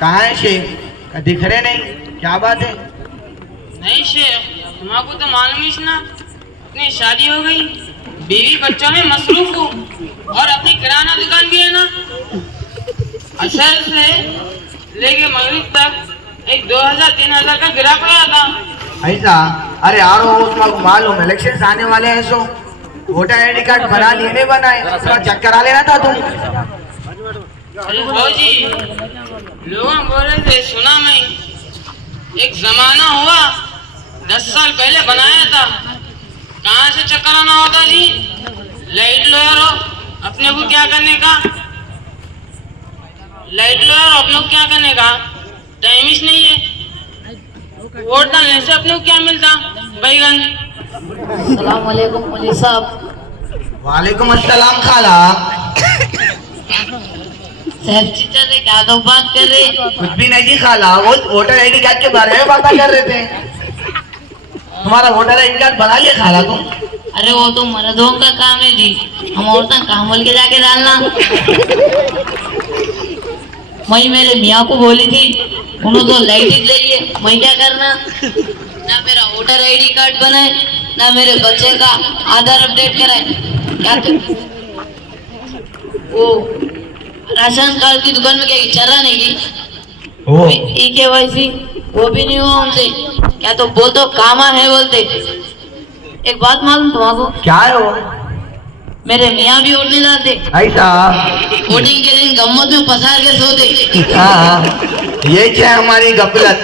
कहाँ है शेख? दिख रहे नहीं, क्या बात है? नहीं शेख, तुम्हारा तो मालूम ही ना, अपनी शादी हो गई, बीवी बच्चों में मसरूफ हूँ और अपनी किराना दुकान भी है ना। असल से लेके मगरिब तक एक 2000-3000 का गिराक आया था। ऐसा? अरे यार वो उसमें मालूम इलेक्शन आने वाले हैं, सो वोटर आईडी कार्ड बना लिए नहीं बनाए, थोड़ा चेक करा लेना था तुम। अरे भाजी, लोग बोल रहे थे, सुना मैं, एक जमाना हुआ 10 साल पहले बनाया था। कहाँ से चक्कर आना होता जी? लाइट लो यार, अपने को क्या करने का? लाइट लो यार, अपने को क्या करने का? टाइम ही नहीं है। वोट डालने से अपने को क्या मिलता? बैगन। अस्सलाम वालेकुम मौलवी साहब। वालेकुम अस्सलाम खाला। चीचा से क्या तो बात कर रहे? कुछ भी नहीं जी खाला, वो वोटर आईडी कार्ड के बारे में बात कर रहे थे। तुम्हारा वोटर आईडी कार्ड बना लिया खाला तुम? अरे वो तो मर्दों का काम है जी, हम औरतें काम बोल के जाके डालना। मैं मेरे मियाँ को बोली थी, उन्होंने तो लाइट ही चाहिए, मैं क्या करना? ना मेरा वोटर आईडी कार्ड बनाए, ना मेरे बच्चे का आधार अपडेट कराए। क्या तो वो राशन कार्ड की दुकान में क्या चरा नहीं की? KYC वो भी नहीं हुआ उनसे। क्या तो बोल तो कामा है बोलते। एक बात मालूम तुम्हारा? क्या है वो? मेरे मियाँ भी वोट नहीं डालते। ऐसा? वोटिंग के दिन गम्मत में पसार के सोते। हाँ, ये क्या हमारी गफलत।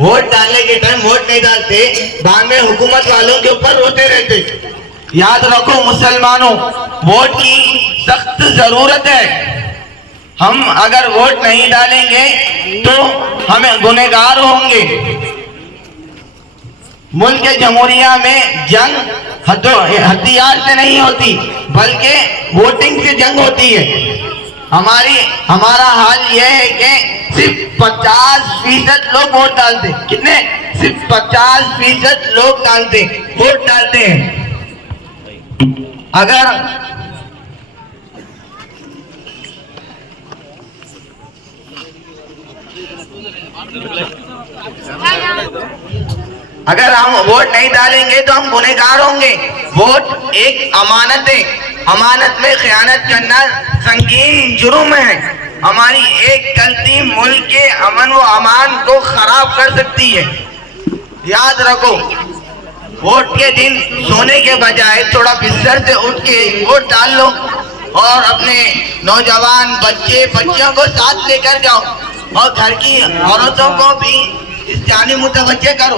वोट डालने के टाइम वोट नहीं डालते, बाद में हुकूमत वालों के ऊपर रोते रहते। याद रखो मुसलमानों, वोट की सख्त जरूरत है। हम अगर वोट नहीं डालेंगे तो हमें गुनहगार होंगे। मुल्क जमहूरिया में जंग हथियार से नहीं होती, बल्कि वोटिंग से जंग होती है। हमारा हाल यह है कि सिर्फ 50% लोग वोट डालते। कितने? सिर्फ 50% लोग वोट डालते हैं। अगर हम वोट नहीं डालेंगे तो हम गुनहगार होंगे। वोट एक अमानत है, अमानत में खयानत करना संगीन जुर्म है। हमारी एक गलती मुल्क के अमन व अमान को खराब कर सकती है। याद रखो, वोट के दिन सोने के बजाय थोड़ा बिस्तर से उठ के वोट डाल लो और अपने नौजवान बच्चियों को साथ लेकर जाओ और घर की औरतों को भी इस जानी मुतवज्जे करो।